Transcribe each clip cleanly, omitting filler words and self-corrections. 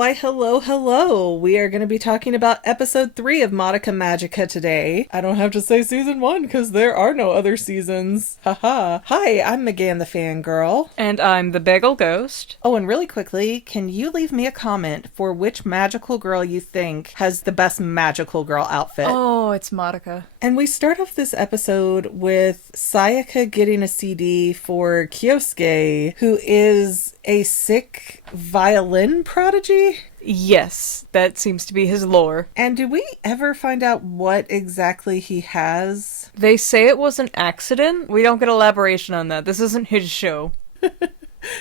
Why, hello, hello. We are going to be talking about episode 3 of Madoka Magica today. I don't have to say season 1 because there are no other seasons. Haha. Hi, I'm Megan the Fangirl. And I'm the Bagel Ghost. Oh, and really quickly, can you leave me a comment for which magical girl you think has the best magical girl outfit? Oh, it's Madoka. And we start off this episode with Sayaka getting a CD for Kyosuke, who is a sick violin prodigy? Yes, that seems to be his lore. And do we ever find out what exactly he has? They say it was an accident. We don't get elaboration on that. This isn't his show.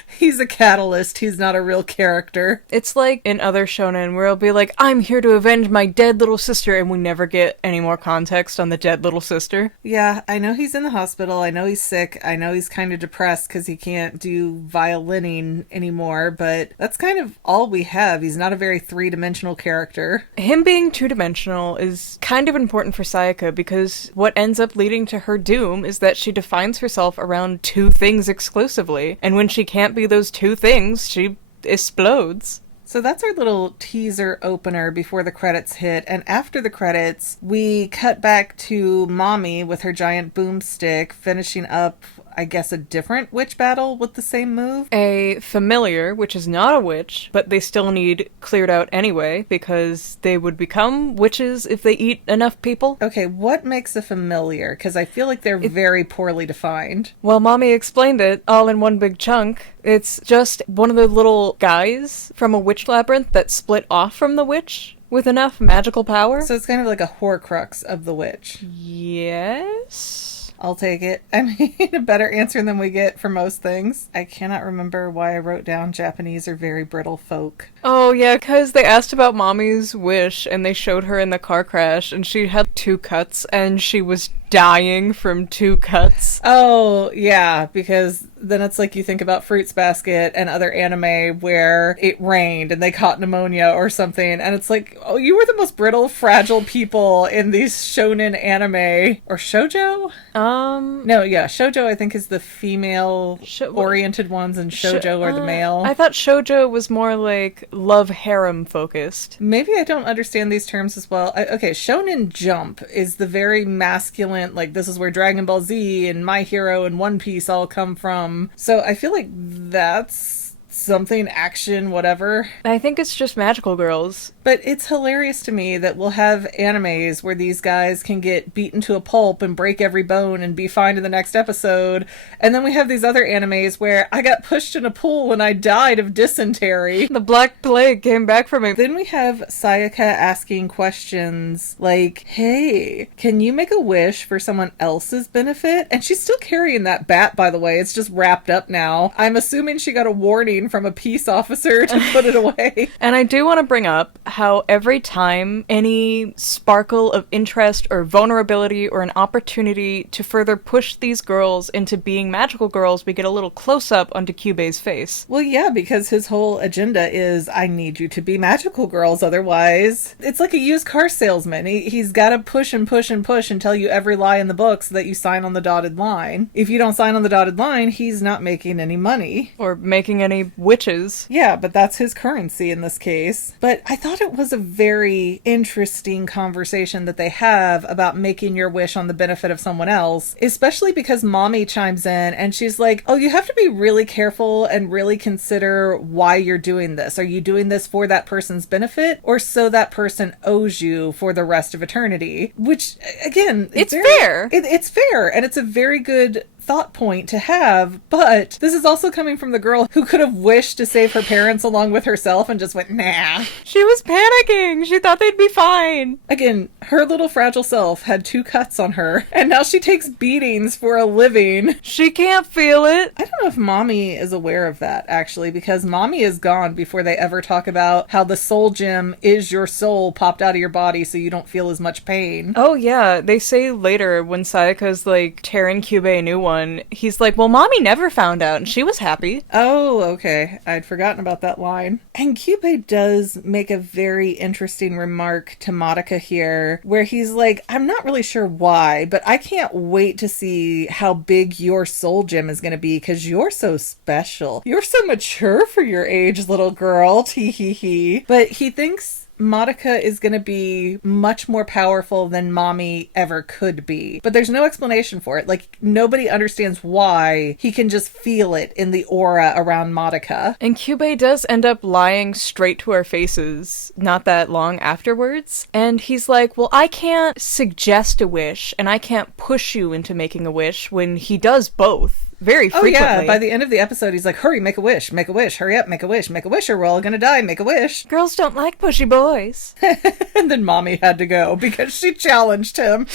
He's a catalyst. He's not a real character. It's like in other shonen where it'll be like, I'm here to avenge my dead little sister, and we never get any more context on the dead little sister. Yeah, I know he's in the hospital. I know he's sick. I know he's kind of depressed because he can't do violining anymore, but that's kind of all we have. He's not a very three-dimensional character. Him being two-dimensional is kind of important for Sayaka because what ends up leading to her doom is that she defines herself around two things exclusively, and when she can't be those two things, she explodes. So that's our little teaser opener before the credits hit, and after the credits, we cut back to Mami with her giant boomstick finishing up, I guess, a different witch battle with the same move. A familiar, which is not a witch, but they still need cleared out anyway, because they would become witches if they eat enough people. Okay, what makes a familiar? Because I feel like they're very poorly defined. Well, Mami explained it all in one big chunk. It's just one of the little guys from a witch labyrinth that split off from the witch with enough magical power. So it's kind of like a Horcrux of the witch. Yes? I'll take it. I mean, a better answer than we get for most things. I cannot remember why I wrote down Japanese are very brittle folk. Oh, yeah, because they asked about Mommy's wish, and they showed her in the car crash, and she had 2 cuts, and she was dying from 2 cuts. Oh, yeah, because then it's like you think about Fruits Basket and other anime where it rained and they caught pneumonia or something, and it's like, oh, you were the most brittle, fragile people in these shonen anime. Or shoujo? No, yeah, shoujo I think is the female-oriented ones, and shoujo are the male. I thought shoujo was more like love harem focused. Maybe I don't understand these terms as well. Okay, Shonen Jump is the very masculine, like this is where Dragon Ball Z and My Hero and One Piece all come from. So I feel like that's something action, whatever. I think it's just magical girls. But it's hilarious to me that we'll have animes where these guys can get beaten to a pulp and break every bone and be fine in the next episode. And then we have these other animes where I got pushed in a pool and I died of dysentery. The Black Plague came back for me. Then we have Sayaka asking questions like, hey, can you make a wish for someone else's benefit? And she's still carrying that bat, by the way. It's just wrapped up now. I'm assuming she got a warning from a peace officer to put it away. And I do want to bring up how every time any sparkle of interest or vulnerability or an opportunity to further push these girls into being magical girls, we get a little close-up onto Kyubey's face. Well, yeah, because his whole agenda is, I need you to be magical girls, otherwise... It's like a used car salesman. He's got to push and push and push and tell you every lie in the book so that you sign on the dotted line. If you don't sign on the dotted line, he's not making any money. Or making any witches. Yeah, but that's his currency in this case. But I thought it was a very interesting conversation that they have about making your wish on the benefit of someone else, especially because Mami chimes in and she's like, oh, you have to be really careful and really consider why you're doing this. Are you doing this for that person's benefit or so that person owes you for the rest of eternity? Which, again, it's fair. It's fair, and it's a very good thought point to have, but this is also coming from the girl who could have wished to save her parents along with herself and just went, nah. She was panicking. She thought they'd be fine. Again, her little fragile self had 2 cuts on her, and now she takes beatings for a living. She can't feel it. I don't know if Mami is aware of that, actually, because Mami is gone before they ever talk about how the soul gem is your soul popped out of your body so you don't feel as much pain. Oh yeah, they say later when Sayaka's like tearing Kyubey a new one, one, he's like, well, Mommy never found out, and she was happy. Oh, okay. I'd forgotten about that line. And Kyubey does make a very interesting remark to Madoka here, where he's like, I'm not really sure why, but I can't wait to see how big your soul gem is going to be, because you're so special. You're so mature for your age, little girl. Tee hee hee. But he thinks Madoka is going to be much more powerful than Mami ever could be. But there's no explanation for it. Like, nobody understands why. He can just feel it in the aura around Madoka. And Kyubey does end up lying straight to our faces not that long afterwards. And he's like, well, I can't suggest a wish, and I can't push you into making a wish, when he does both. Very frequently. Oh yeah, by the end of the episode, he's like, hurry, make a wish, hurry up, make a wish, or we're all gonna die, make a wish. Girls don't like pushy boys. And then Mami had to go because she challenged him.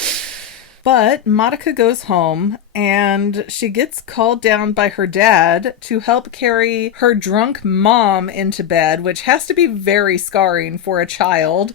But Madoka goes home, and she gets called down by her dad to help carry her drunk mom into bed, which has to be very scarring for a child.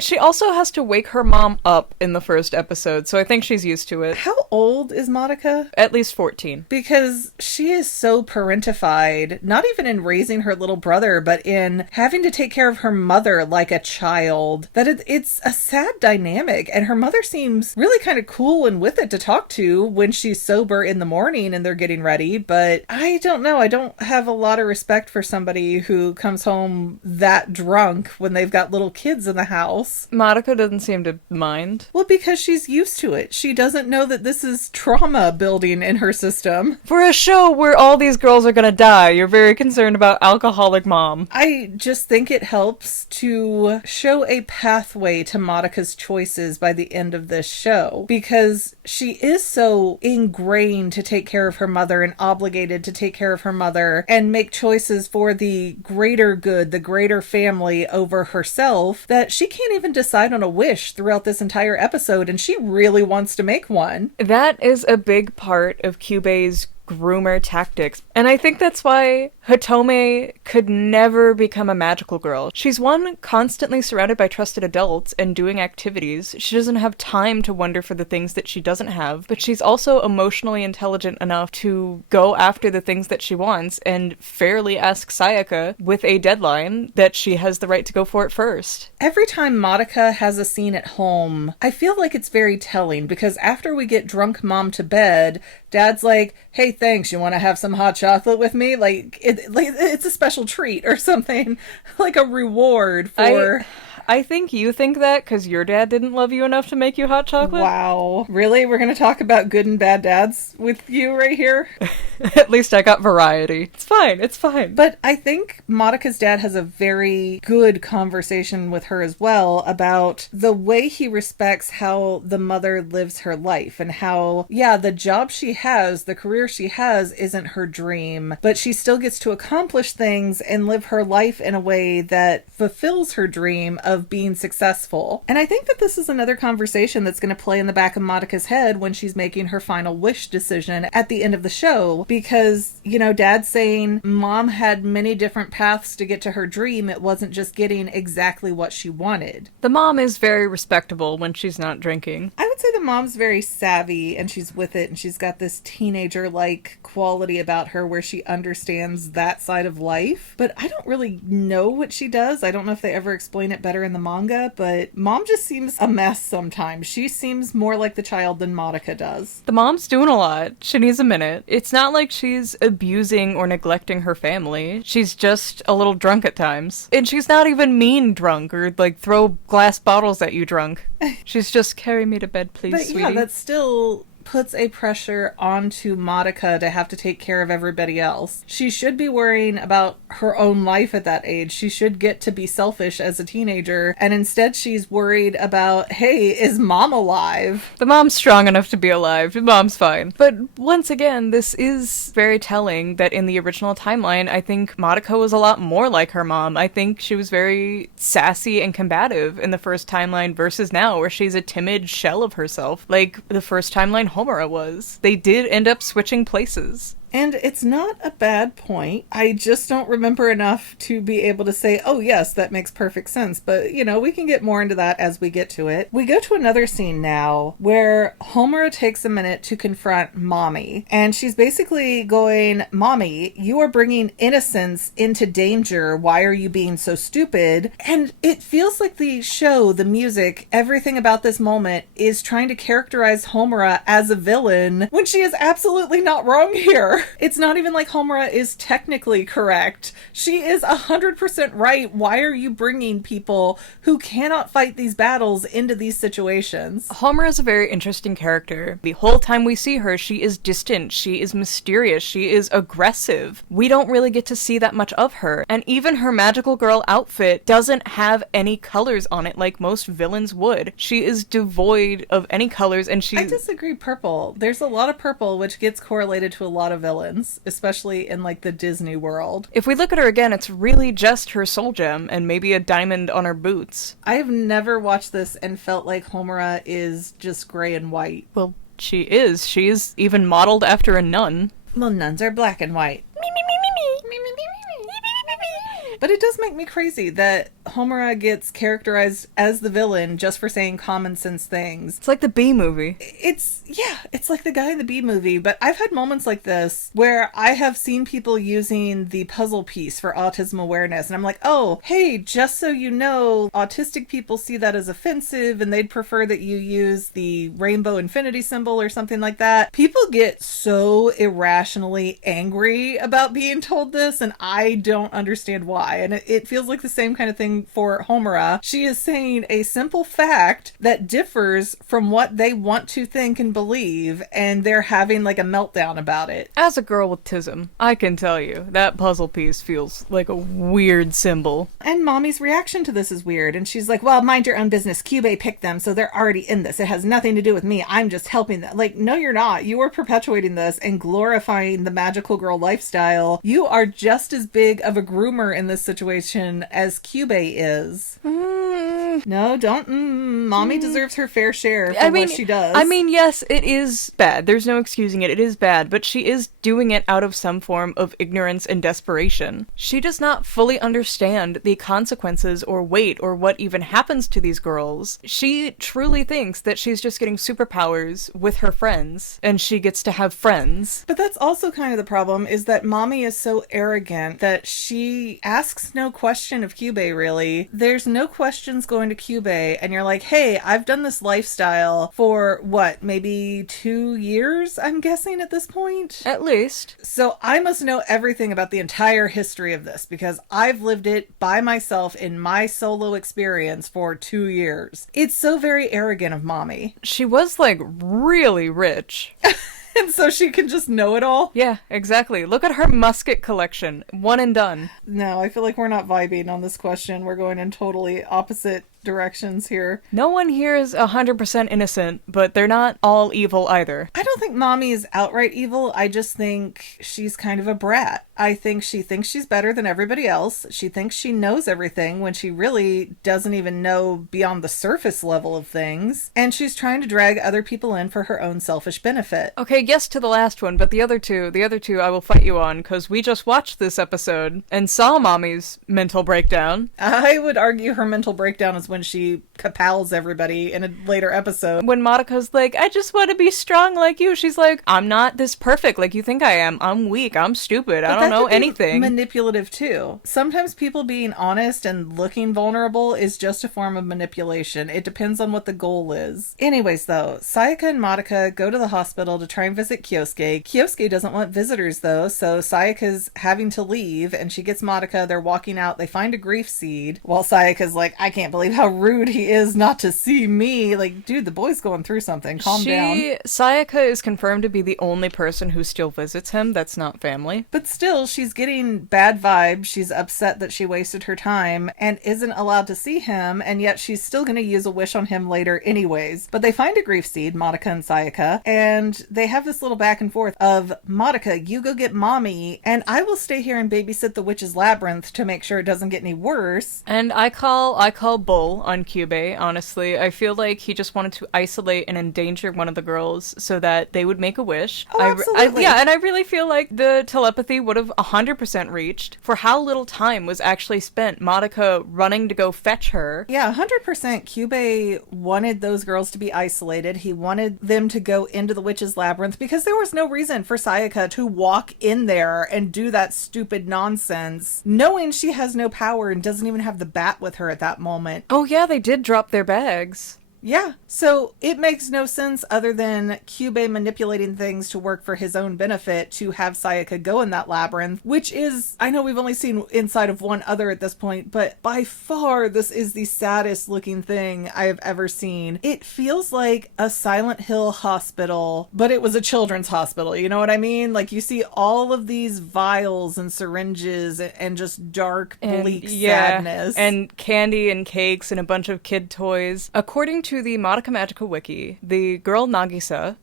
She also has to wake her mom up in the first episode, so I think she's used to it. How old is Madoka? At least 14. Because she is so parentified, not even in raising her little brother, but in having to take care of her mother like a child, that it's a sad dynamic. And her mother seems really kind of cool and with it to talk to when she's sober in the morning and they're getting ready. But I don't know. I don't have a lot of respect for somebody who comes home that drunk when they've got little kids in the house. Madoka doesn't seem to mind. Well, because she's used to it. She doesn't know that this is trauma building in her system. For a show where all these girls are gonna die, you're very concerned about alcoholic mom. I just think it helps to show a pathway to Madoka's choices by the end of this show, because she is so ingrained to take care of her mother and obligated to take care of her mother and make choices for the greater good, the greater family over herself, that she can't even decide on a wish throughout this entire episode, and she really wants to make one. That is a big part of Kyubey's groomer tactics. And I think that's why Hitome could never become a magical girl. She's one, constantly surrounded by trusted adults and doing activities. She doesn't have time to wonder for the things that she doesn't have, but she's also emotionally intelligent enough to go after the things that she wants and fairly ask Sayaka with a deadline that she has the right to go for it first. Every time Madoka has a scene at home, I feel like it's very telling, because after we get drunk mom to bed, Dad's like, hey, thanks, you want to have some hot chocolate with me? Like it's a special treat or something, like a reward for... I think you think that because your dad didn't love you enough to make you hot chocolate. Wow. Really? We're going to talk about good and bad dads with you right here? At least I got variety. It's fine. It's fine. But I think Madoka's dad has a very good conversation with her as well about the way he respects how the mother lives her life, and how, yeah, the job she has, the career she has isn't her dream, but she still gets to accomplish things and live her life in a way that fulfills her dream of being successful. And I think that this is another conversation that's going to play in the back of Madoka's head when she's making her final wish decision at the end of the show, because, you know, Dad's saying mom had many different paths to get to her dream. It wasn't just getting exactly what she wanted. The mom is very respectable when she's not drinking. I would say the mom's very savvy and she's with it, and she's got this teenager-like quality about her where she understands that side of life. But I don't really know what she does. I don't know if they ever explain it better in the manga, but mom just seems a mess sometimes. She seems more like the child than Madoka does. The mom's doing a lot. She needs a minute. It's not like she's abusing or neglecting her family. She's just a little drunk at times. And she's not even mean drunk or like throw glass bottles at you drunk. She's just carry me to bed, please, but sweetie. Yeah, that's still puts a pressure onto Madoka to have to take care of everybody else. She should be worrying about her own life at that age. She should get to be selfish as a teenager, and instead she's worried about, hey, is mom alive? The mom's strong enough to be alive. The mom's fine. But once again, this is very telling that in the original timeline, I think Madoka was a lot more like her mom. I think she was very sassy and combative in the first timeline versus now, where she's a timid shell of herself. Like the first timeline Homura was. They did end up switching places. And it's not a bad point. I just don't remember enough to be able to say, oh yes, that makes perfect sense. But, we can get more into that as we get to it. We go to another scene now where Homura takes a minute to confront Mami. And she's basically going, Mami, you are bringing innocence into danger. Why are you being so stupid? And it feels like the show, the music, everything about this moment is trying to characterize Homura as a villain when she is absolutely not wrong here. It's not even like Homura is technically correct. She is 100% right. Why are you bringing people who cannot fight these battles into these situations? Homura is a very interesting character. The whole time we see her, she is distant, she is mysterious, she is aggressive. We don't really get to see that much of her. And even her magical girl outfit doesn't have any colors on it like most villains would. She is devoid of any colors, and I disagree. Purple. There's a lot of purple, which gets correlated to a lot of villains, especially in like the Disney world. If we look at her again, it's really just her soul gem and maybe a diamond on her boots. I have never watched this and felt like Homura is just gray and white. Well, she is. She is even modeled after a nun. Well, nuns are black and white. But it does make me crazy that Homura gets characterized as the villain just for saying common sense things. It's like the Bee movie. It's like the guy in the Bee movie, but I've had moments like this where I have seen people using the puzzle piece for autism awareness, and I'm like, oh, hey, just so you know, autistic people see that as offensive and they'd prefer that you use the rainbow infinity symbol or something like that. People get so irrationally angry about being told this, and I don't understand why. And it feels like the same kind of thing for Homura. She is saying a simple fact that differs from what they want to think and believe, and they're having like a meltdown about it. As a girl with tism, I can tell you, that puzzle piece feels like a weird symbol. And Mami's reaction to this is weird, and she's like, well, mind your own business. Kyubey picked them, so they're already in this. It has nothing to do with me. I'm just helping them. Like, no, you're not. You are perpetuating this and glorifying the magical girl lifestyle. You are just as big of a groomer in this situation as Kyubey is. No, don't. Mommy deserves her fair share for what she does. I mean, yes, it is bad. There's no excusing it. It is bad, but she is doing it out of some form of ignorance and desperation. She does not fully understand the consequences or weight or what even happens to these girls. She truly thinks that she's just getting superpowers with her friends, and she gets to have friends. But that's also kind of the problem, is that Mami is so arrogant that she asks no question of Kyubey, really. There's no questions going to Kyubey, and you're like, hey, I've done this lifestyle for, what, maybe 2 years, I'm guessing at this point? At least. So I must know everything about the entire history of this, because I've lived it by myself in my solo experience for 2 years. It's so very arrogant of Mami. She was, like, really rich. And so she can just know it all? Yeah, exactly. Look at her musket collection. One and done. No, I feel like we're not vibing on this question. We're going in totally opposite directions here. No one here is 100% innocent, but they're not all evil either. I don't think Mami is outright evil. I just think she's kind of a brat. I think she thinks she's better than everybody else. She thinks she knows everything when she really doesn't even know beyond the surface level of things. And she's trying to drag other people in for her own selfish benefit. Okay, yes to the last one, but the other two I will fight you on, because we just watched this episode and saw Mami's mental breakdown. I would argue her mental breakdown is when she kapals everybody in a later episode. When Madoka's like, I just want to be strong like you, she's like, I'm not this perfect like you think I am. I'm weak. I'm stupid. I don't know anything. Manipulative too. Sometimes people being honest and looking vulnerable is just a form of manipulation. It depends on what the goal is. Anyways though, Sayaka and Madoka go to the hospital to try and visit Kyosuke. Kyosuke doesn't want visitors though, so Sayaka's having to leave and she gets Madoka. They're walking out. They find a grief seed while Sayaka's like, I can't believe how rude he is not to see me. Like, dude, the boy's going through something. Calm down. Sayaka is confirmed to be the only person who still visits him that's not family. But still, she's getting bad vibes. She's upset that she wasted her time and isn't allowed to see him, and yet she's still going to use a wish on him later anyways. But they find a grief seed, Madoka and Sayaka, and they have this little back and forth of, Madoka, you go get Mami, and I will stay here and babysit the witch's labyrinth to make sure it doesn't get any worse. And I call bull. pull on Kyubey, honestly. I feel like he just wanted to isolate and endanger one of the girls so that they would make a wish. Oh, absolutely. Yeah, and I really feel like the telepathy would have 100% reached for how little time was actually spent Madoka running to go fetch her. Yeah, 100%. Kyubey wanted those girls to be isolated. He wanted them to go into the witch's labyrinth because there was no reason for Sayaka to walk in there and do that stupid nonsense, knowing she has no power and doesn't even have the bat with her at that moment. Oh yeah, they did drop their bags. Yeah, so it makes no sense other than Kyubey manipulating things to work for his own benefit to have Sayaka go in that labyrinth, which is, I know we've only seen inside of one other at this point, but by far this is the saddest looking thing I have ever seen. It feels like a Silent Hill hospital, but it was a children's hospital, you know what I mean? Like you see all of these vials and syringes and just dark, bleak sadness. And candy and cakes and a bunch of kid toys. According to the Madoka Magica wiki, the girl Nagisa,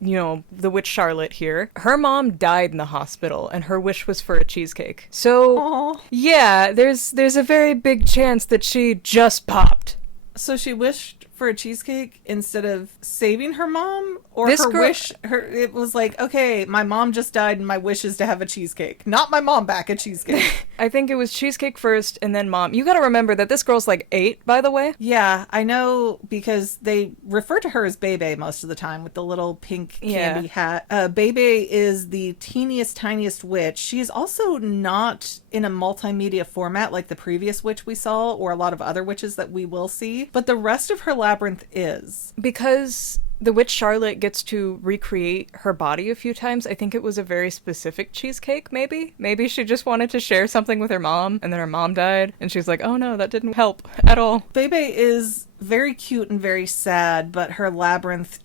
the witch Charlotte here, her mom died in the hospital and her wish was for a cheesecake. So, Aww. Yeah, there's a very big chance that she just popped. So she wished for a cheesecake instead of saving her mom? Or This her girl- wish, it was like, okay, my mom just died and my wish is to have a cheesecake. Not my mom back, a cheesecake. I think it was cheesecake first and then mom. You gotta remember that this girl's like 8, by the way. Yeah, I know because they refer to her as Bebe most of the time with the little pink candy hat. Bebe is the teeniest, tiniest witch. She's also not in a multimedia format like the previous witch we saw or a lot of other witches that we will see, but the rest of her labyrinth is. Because the witch Charlotte gets to recreate her body a few times. I think it was a very specific cheesecake, maybe? Maybe she just wanted to share something with her mom, and then her mom died, and she's like, oh no, that didn't help at all. Bebe is very cute and very sad, but her labyrinth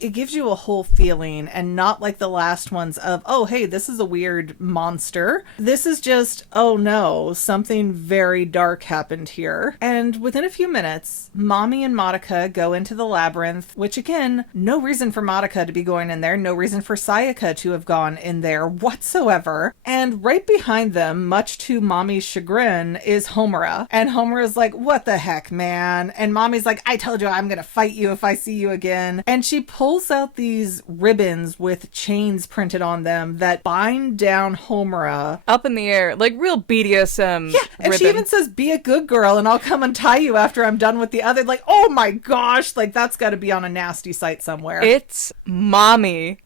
it gives you a whole feeling, and not like the last ones of, oh hey, this is a weird monster. This is just, oh no, something very dark happened here. And within a few minutes, Mami and Madoka go into the labyrinth, which again, no reason for Madoka to be going in there, no reason for Sayaka to have gone in there whatsoever. And right behind them, much to Mami's chagrin, is Homura. And Homura's like, what the heck, man? And Mami's like, I told you I'm gonna fight you if I see you again. And she pulls out these ribbons with chains printed on them that bind down Homura. Up in the air, like real BDSM Yeah, and ribbon. she even says, be a good girl and I'll come and tie you after I'm done with the other. Like, oh my gosh, like that's gotta be on a nasty site somewhere. It's Mami.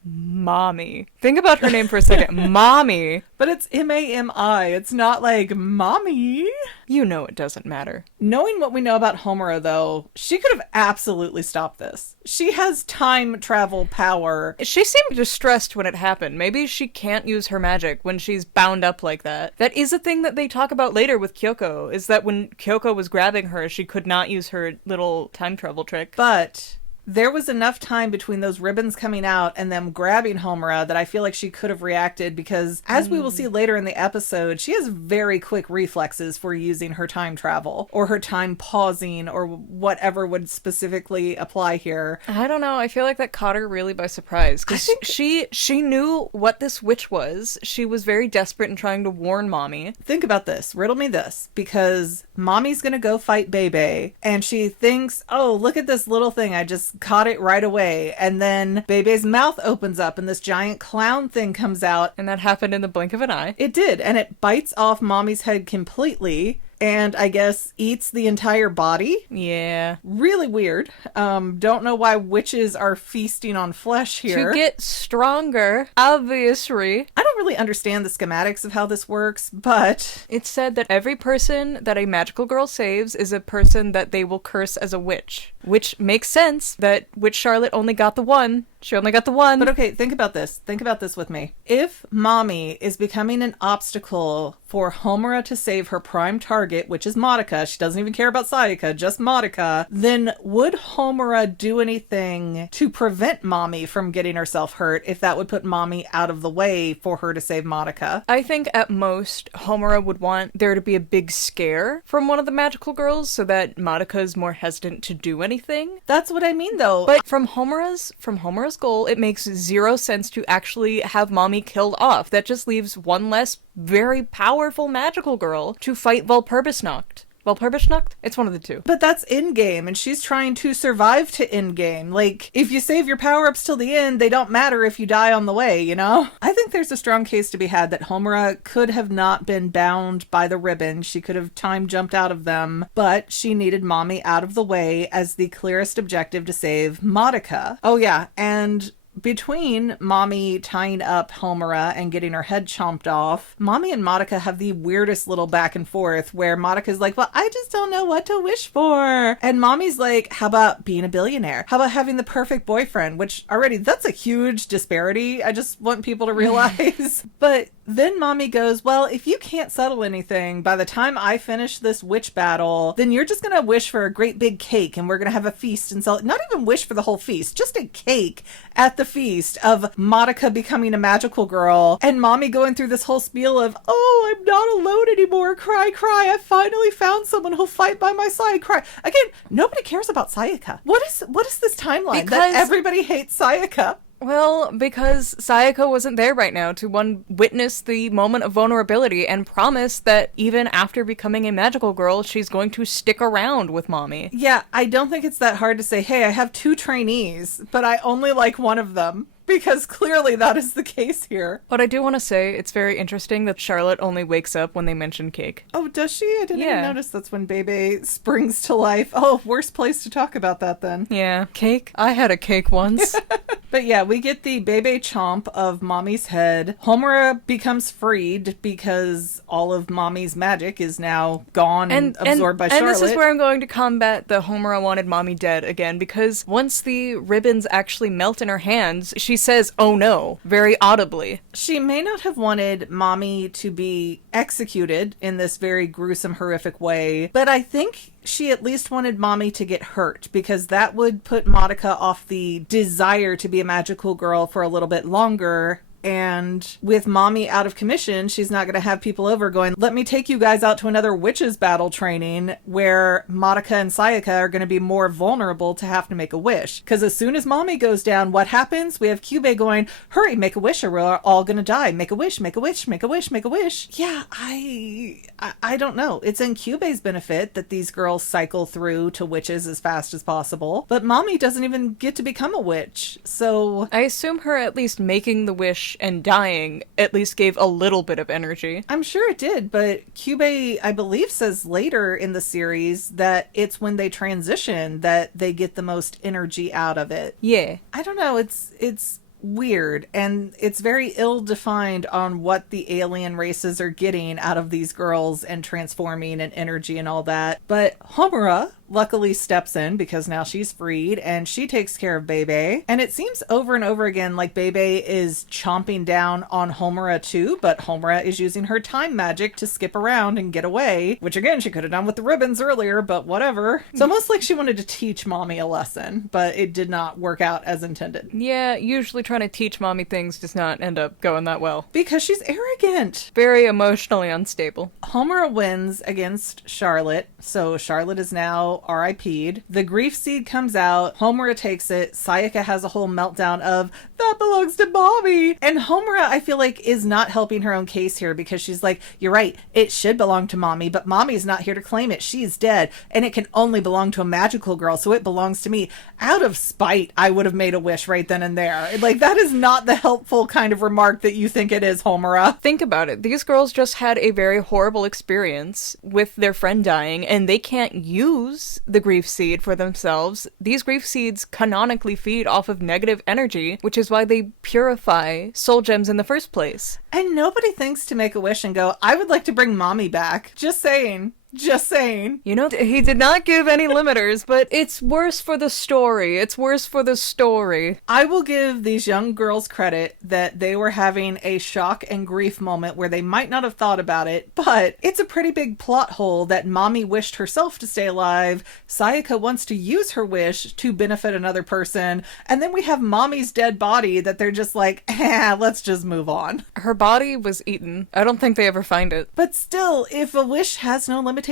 Think about her name for a second. Mami. But it's Mami. It's not like Mommy. You know it doesn't matter. Knowing what we know about Homura, though, she could have absolutely stopped this. She has time travel power. She seemed distressed when it happened. Maybe she can't use her magic when she's bound up like that. That is a thing that they talk about later with Kyoko, is that when Kyoko was grabbing her, she could not use her little time travel trick. But there was enough time between those ribbons coming out and them grabbing Homura that I feel like she could have reacted, because as we will see later in the episode, she has very quick reflexes for using her time travel or her time pausing or whatever would specifically apply here. I don't know. I feel like that caught her really by surprise, because she knew what this witch was. She was very desperate in trying to warn Mami. Think about this. Riddle me this. Because Mami's gonna go fight Bebe, and she thinks, oh, look at this little thing. I just caught it right away. And then Bebe's mouth opens up and this giant clown thing comes out. And that happened in the blink of an eye. It did. And it bites off Mami's head completely. And I guess eats the entire body. Yeah. Really weird. Don't know why witches are feasting on flesh here. To get stronger, obviously. I don't really understand the schematics of how this works, but It's said that every person that a magical girl saves is a person that they will curse as a witch. Which makes sense that Witch Charlotte only got the one. She only got the one. But okay, think about this. Think about this with me. If Mami is becoming an obstacle for Homura to save her prime target, which is Madoka, she doesn't even care about Sayaka, just Madoka, then would Homura do anything to prevent Mami from getting herself hurt if that would put Mami out of the way for her to save Madoka? I think at most, Homura would want there to be a big scare from one of the magical girls so that Madoka is more hesitant to do anything. That's what I mean, though. But from Homura's goal, it makes zero sense to actually have Mami killed off. That just leaves one less very powerful magical girl to fight Walpurgisnacht. Walpurgisnacht? It's one of the two. But that's in-game, and she's trying to survive to in-game. Like, if you save your power-ups till the end, they don't matter if you die on the way, you know? I think there's a strong case to be had that Homura could have not been bound by the ribbon. She could have time jumped out of them, but she needed Mami out of the way as the clearest objective to save Madoka. Oh yeah, and between Mami tying up Homura and getting her head chomped off, Mami and Madoka have the weirdest little back and forth where Madoka's like, well, I just don't know what to wish for. And Mami's like, how about being a billionaire? How about having the perfect boyfriend? Which already, that's a huge disparity. I just want people to realize. But then Mami goes, well, if you can't settle anything by the time I finish this witch battle, then you're just going to wish for a great big cake and we're going to have a feast and not even wish for the whole feast, just a cake at the feast of Madoka becoming a magical girl and Mami going through this whole spiel of, oh, I'm not alone anymore. Cry, cry. I finally found someone who'll fight by my side. Cry. Again, nobody cares about Sayaka. What is this timeline that everybody hates Sayaka? Well, because Sayaka wasn't there right now to witness the moment of vulnerability and promise that even after becoming a magical girl, she's going to stick around with Mami. Yeah, I don't think it's that hard to say, hey, I have 2 trainees, but I only like one of them. Because clearly that is the case here. But I do want to say it's very interesting that Charlotte only wakes up when they mention cake. Oh, does she? I didn't even notice that's when Bebe springs to life. Oh, worst place to talk about that then. Yeah. Cake? I had a cake once. But yeah, we get the Bebe chomp of Mami's head. Homura becomes freed because all of Mami's magic is now gone and absorbed by Charlotte. And this is where I'm going to combat the Homura wanted Mami dead again, because once the ribbons actually melt in her hands, she says, oh no, very audibly. She may not have wanted Mami to be executed in this very gruesome, horrific way, but I think she at least wanted Mami to get hurt, because that would put Madoka off the desire to be a magical girl for a little bit longer. And with Mami out of commission, she's not going to have people over going, let me take you guys out to another witches battle training where Madoka and Sayaka are going to be more vulnerable to have to make a wish. Because as soon as Mami goes down, what happens? We have Kyubey going, hurry, make a wish or we're all going to die. Make a wish, make a wish, make a wish, make a wish. Yeah, I don't know. It's in Kyubey's benefit that these girls cycle through to witches as fast as possible. But Mami doesn't even get to become a witch. So I assume her at least making the wish and dying at least gave a little bit of energy. I'm sure it did, but Kyubey, I believe, says later in the series that it's when they transition that they get the most energy out of it. Yeah. I don't know, it's weird, and it's very ill-defined on what the alien races are getting out of these girls and transforming and energy and all that. But Homura luckily steps in because now she's freed and she takes care of Bebe. And it seems over and over again like Bebe is chomping down on Homura too, but Homura is using her time magic to skip around and get away, which again she could have done with the ribbons earlier, but whatever. It's almost like she wanted to teach Mami a lesson, but it did not work out as intended. Yeah, usually trying to teach Mami things does not end up going that well. Because she's arrogant. Very emotionally unstable. Homura wins against Charlotte, so Charlotte is now RIP'd. The grief seed comes out. Homura takes it. Sayaka has a whole meltdown of, that belongs to Mami. And Homura, I feel like, is not helping her own case here because she's like, you're right, it should belong to Mami, but Mami's not here to claim it. She's dead, and it can only belong to a magical girl, so it belongs to me. Out of spite, I would have made a wish right then and there. Like, that is not the helpful kind of remark that you think it is, Homura. Think about it. These girls just had a very horrible experience with their friend dying, and they can't use the grief seed for themselves. These grief seeds canonically feed off of negative energy, which is why they purify soul gems in the first place. And nobody thinks to make a wish and go, I would like to bring Mami back. Just saying. Just saying. You know, he did not give any limiters, but it's worse for the story. It's worse for the story. I will give these young girls credit that they were having a shock and grief moment where they might not have thought about it, but it's a pretty big plot hole that Mami wished herself to stay alive. Sayaka wants to use her wish to benefit another person, and then we have Mami's dead body that they're just like, let's just move on. Her body was eaten. I don't think they ever find it. But still, if a wish has no limitations,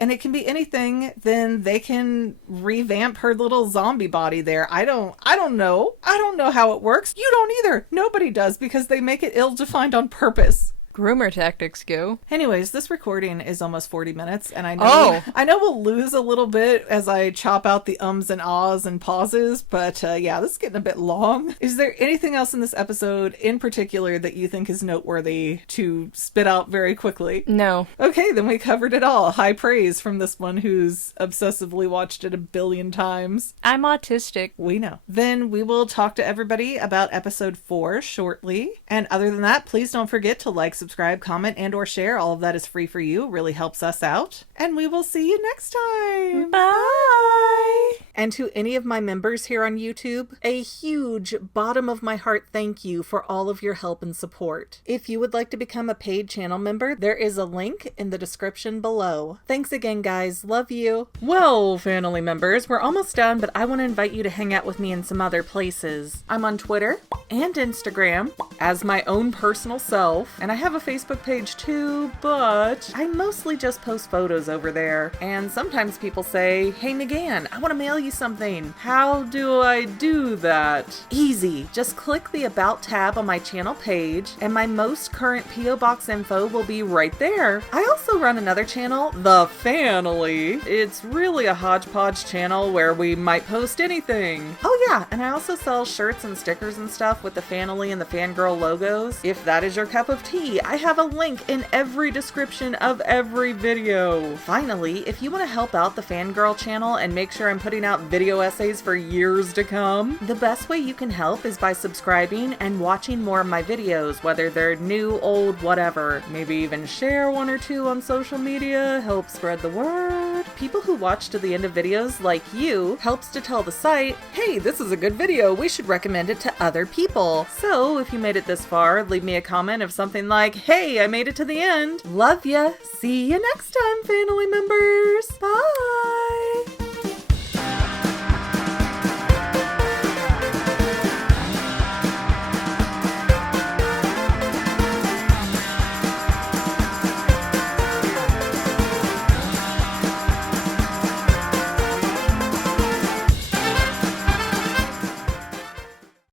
and it can be anything, then they can revamp her little zombie body there. I don't know. I don't know how it works. You don't either. Nobody does, because they make it ill-defined on purpose. Groomer tactics go. Anyways, this recording is almost 40 minutes, and I know we'll lose a little bit as I chop out the ums and ahs and pauses, but yeah, this is getting a bit long. Is there anything else in this episode in particular that you think is noteworthy to spit out very quickly? No. Okay, then we covered it all. High praise from this one who's obsessively watched it 1 billion times. I'm autistic. We know. Then we will talk to everybody about episode 4 shortly. And other than that, please don't forget to like, subscribe, comment, and or share. All of that is free for you. It really helps us out. And we will see you next time. Bye! And to any of my members here on YouTube, a huge bottom of my heart thank you for all of your help and support. If you would like to become a paid channel member, there is a link in the description below. Thanks again, guys. Love you. Well, family members, we're almost done, but I want to invite you to hang out with me in some other places. I'm on Twitter and Instagram as my own personal self, and I have a Facebook page too, but I mostly just post photos over there. And sometimes people say, "Hey McGann, I want to mail you something. How do I do that?" Easy. Just click the About tab on my channel page, and my most current P.O. Box info will be right there. I also run another channel, The Family. It's really a hodgepodge channel where we might post anything. Oh yeah, and I also sell shirts and stickers and stuff with the Family and the Fangirl logos. If that is your cup of tea, I have a link in every description of every video. Finally, if you want to help out the Fangirl channel and make sure I'm putting out video essays for years to come, the best way you can help is by subscribing and watching more of my videos, whether they're new, old, whatever. Maybe even share 1 or 2 on social media, help spread the word. People who watch to the end of videos like you helps to tell the site, hey, this is a good video, we should recommend it to other people. So if you made it this far, leave me a comment of something like, hey, I made it to the end. Love ya. See you next time, family members. Bye.